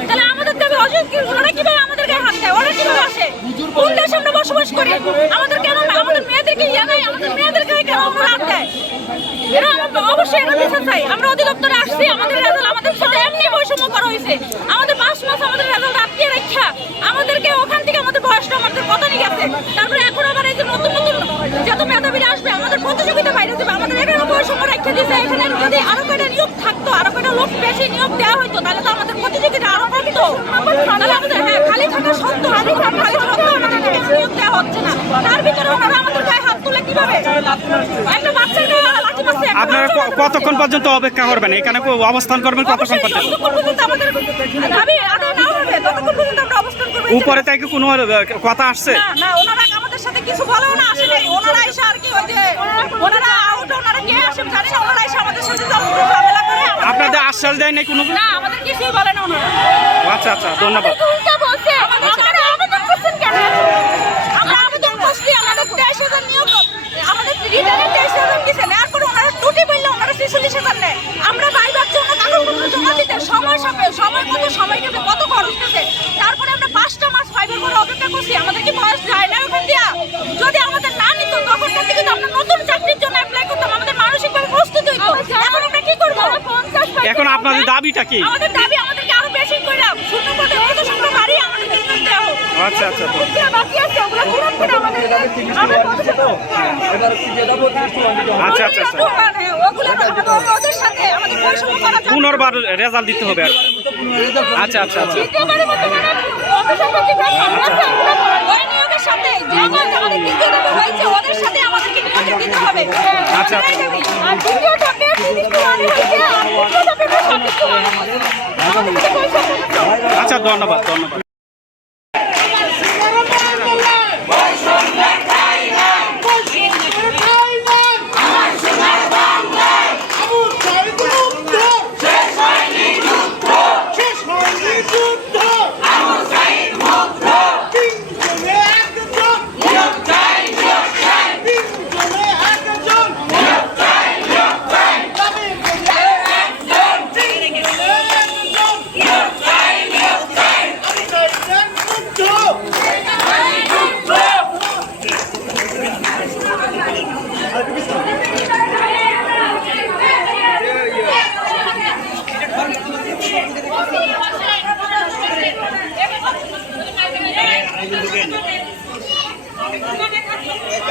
তাহলে আমাদের হাত দেয়? আমরা বসবাস আমাদের কেন আমাদের মেয়েদের আমরা আমরা অধিদপ্তরে আসছি, আমাদের রেজাল্ট আমাদের সাথে এমনি বৈষম্য করা হয়েছে আমাদের পাঁচ মাস আমাদের রেজাল্ট আটকে রাখা আমাদেরকে ওখান থেকে আমাদের বয়সটা আমাদের কত নিয়ে গেছে তারপরে এখন আবার এই যে নতুন নতুন যত মেধাবীরা আসবে আমাদের প্রতিযোগিতা বাইরে দেবে আমাদের এখানে বৈষম্য রেখে দিয়েছে এখানে যদি আরও কয়টা নিয়োগ থাকতো আরও কয়টা লোক বেশি নিয়োগ দেওয়া হতো তাহলে তো আমাদের প্রতিযোগিতা আরও বাড়তো। আমাদের হ্যাঁ খালি থাকা সত্ত্বেও খালি খালি সত্ত্বেও আমাদেরকে বেশি নিয়োগ দেওয়া হচ্ছে না। তার ভিতরে ওনারা আমাদের গায়ে হাত তুলে কীভাবে? একটা বাচ্চার গায়ে লাঠি মারছে আপনারা কতক্ষণ পর্যন্ত অপেক্ষা করবেন? এখানে অবস্থান করবেন কতক্ষণ পর্যন্ত? আমাদের দাবি আদায় না হবে ততক্ষণ পর্যন্ত আমরা অবস্থান করব। উপরে থেকে কোনো কথা আসছে? না না ওনারা আমাদের সাথে কিছু বলেও না আসে নাই ওনারা এসে আর কি ওই যে ওনারা আউট ওনারা কে আসে জানি না ওনারা এসে আমাদের সাথে ঝামেলা ঝামেলা করে আমাদের- আপনাদের আশ্বাস দেয় নাই কোনো? আচ্ছা আচ্ছা ধন্যবাদ। এখন আপনাদের দাবিটা কি? আমাদের দাবি আমাদেরকে আরও বেশি করে শূন্য পদে কত সংখ্যা বাড়িয়ে আমাদের আচ্ছা আচ্ছা ওগুলো বাকি আছে ওগুলো পূরণ করে আমাদের আমরা আচ্ছা আচ্ছা আচ্ছা। মানে ওগুলো আমাদের ওদের সাথে আমাদের পরিশ্রম করা পুনর্বার রেজাল্ট দিতে হবে। আচ্ছা আচ্ছা আচ্ছা। মানে আমাদের হবে। আচ্ছা, আচ্ছা। আচ্ছা ধন্যবাদ ধন্যবাদ।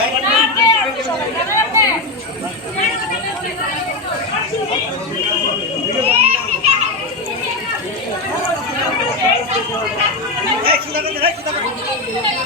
Hey, kita